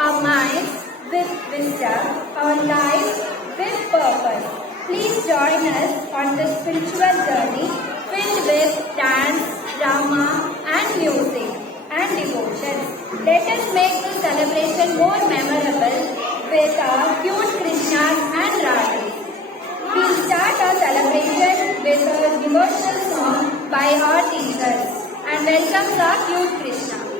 our minds with wisdom, our lives with purpose. Please join us on this spiritual journey filled with dance, drama and music and devotions. Let us make the celebration more memorable with our cute Krishnas and Radhas. We'll start our celebration with a devotional song by our teachers and welcome our cute Krishna.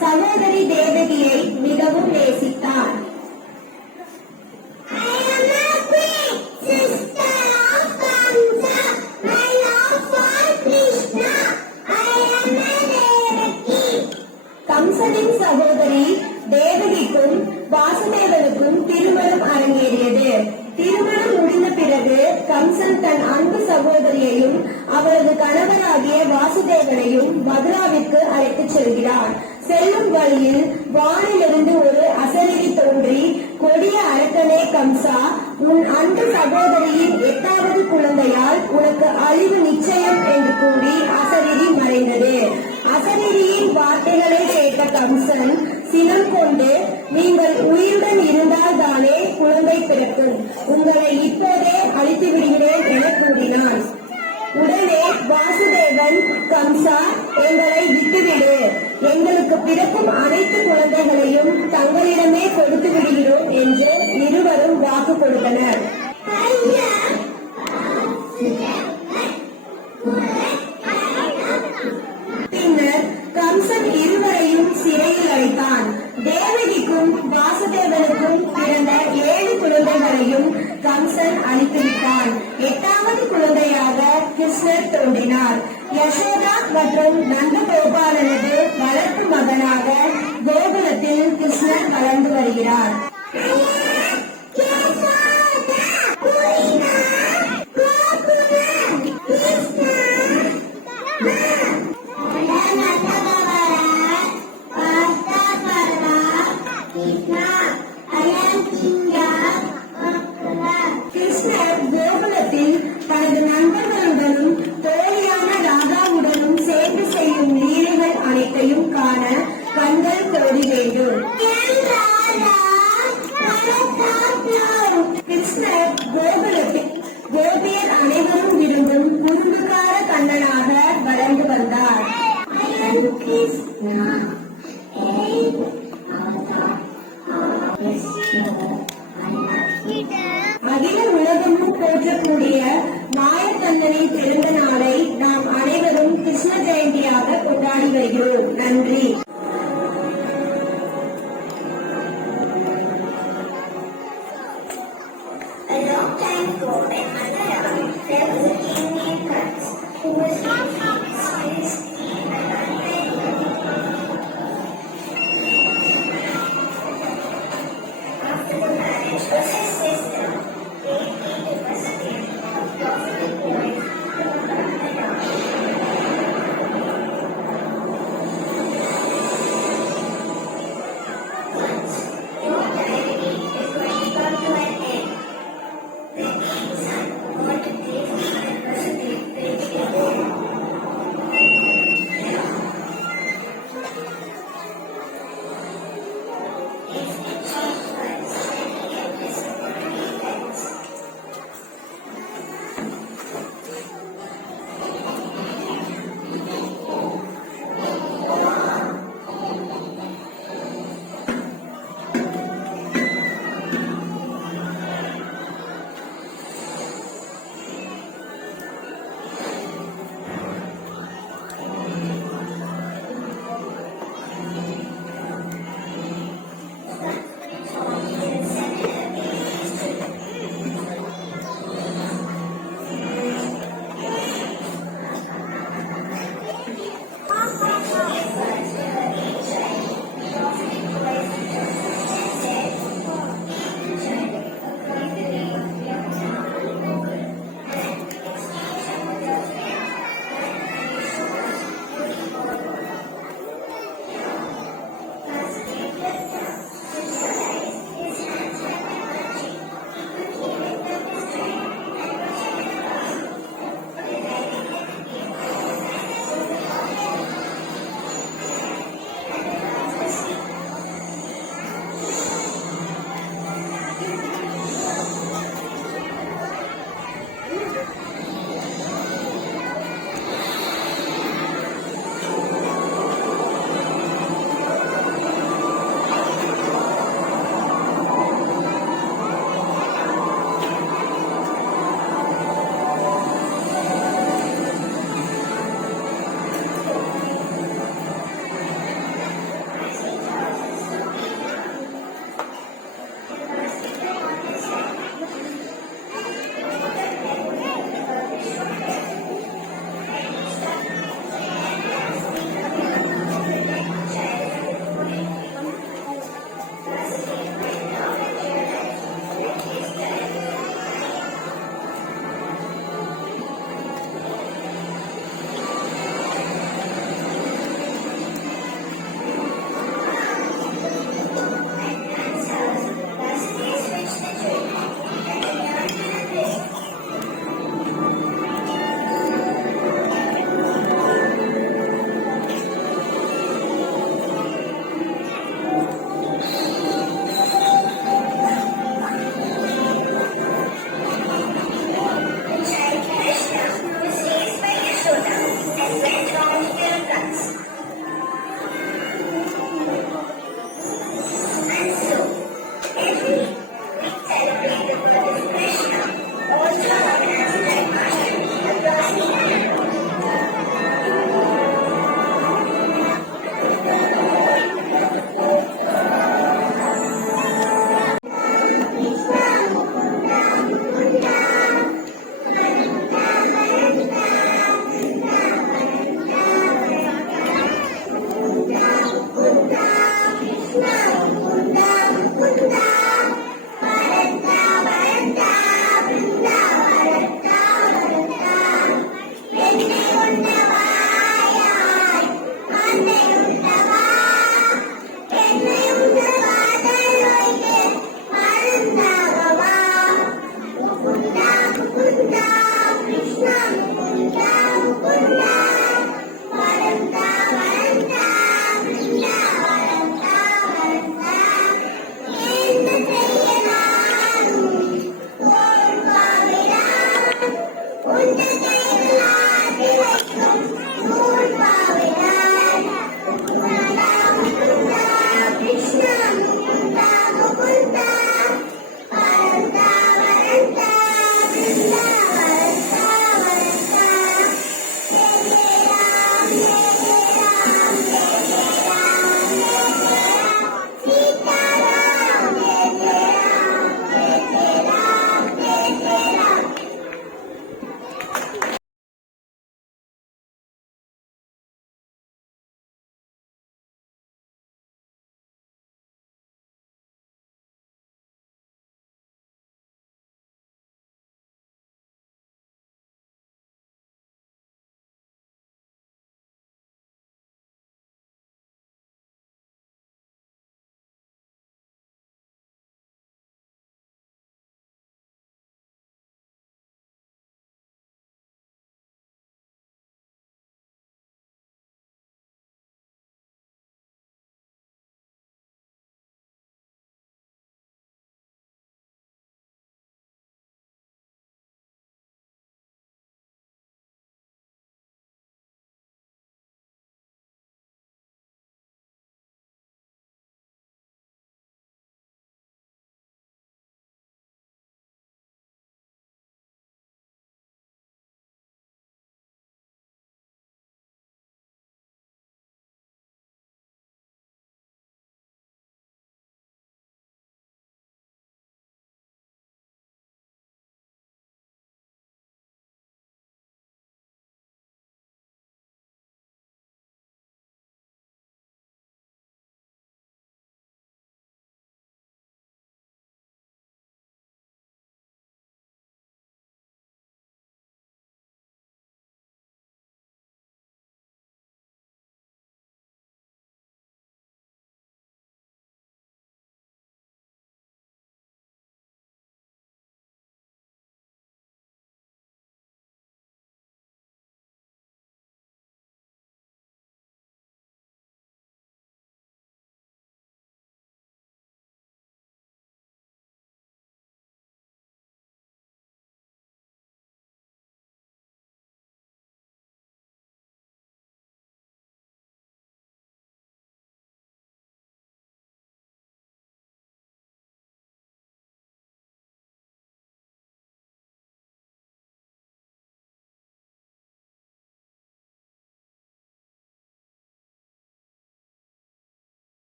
சகோதரி தேவகியை மிகவும் நேசித்தார். கம்சனின் சகோதரி தேவகிக்கும் வாசுதேவனுக்கும் திருமணம் அரங்கேறியது. திருமணம் முடிந்த பிறகு கம்சன் தன் அன்பு சகோதரியையும் அவரது கணவராகிய வாசுதேவனையும் மதுராவிற்கு அழைத்துச் செல்கிறார். செல்லும் வழியில் வானிலிருந்து ஒரு அசரீரி தோன்றி, கொடிய அரக்கனே கம்சா, உன் அன்பு சகோதரியின் 8வது குழந்தையால் உனக்கு அழிவு நிச்சயம் என்று கூறி அசரீரி மறைந்தது. அசரீரியின் வார்த்தைகளை கேட்ட கம்சன் சினம் கொண்டு, நீங்கள் உயிருடன் இருந்தால் தானே குழந்தை பிறக்கும், உங்களை இப்போதே அழித்து விடுகிறேன் என கூறினான். உடனே வாசுதேவன், கம்சா, எங்களை விட்டுவிடு, எங்களுக்கு பிறக்கும் அனைத்து குழந்தைகளையும் தங்களிடமே கொடுத்து விடுகிறோம் என்று இருவரும் வாக்கு கொடுத்தனர். பின்னர் கம்சன் இருவரையும் சிறையில் அடைத்தான். தேவகிக்கும் வாசுதேவனுக்கும் பிறந்த 7 குழந்தைகளையும் கம்சன் அழித்துவிட்டான். 8வது குழந்தையாக கிருஷ்ணர் தோன்றினார். யசோதா மற்றும் நந்தகோபாலனது வளர்ப்பு மகனாக கோகுலத்தில் கிருஷ்ணர் வளர்ந்து வருகிறார். கிருஷ்ணர் கோகுலத்தில் தனது நண்பர்களுடனும் தோழியான ராதாவுடனும் சேர்ந்து செய்யும் லீலைகள் அனைத்தையும் காண கண்கள் கோடி வேண்டும். கிருஷ்ணர் கோகுலத்தில் கோபியர் அனைவரும் விரும்பும் குறும்புக்கார கண்ணனாக வளர்ந்து வந்தார். அகில உலகமும் போற்றக்கூடிய மாயக்கண்ணனை பிறந்த நாளை நாம் அனைவரும் கிருஷ்ண ஜெயந்தியாக கொண்டாடி வருகிறோம். நன்றி.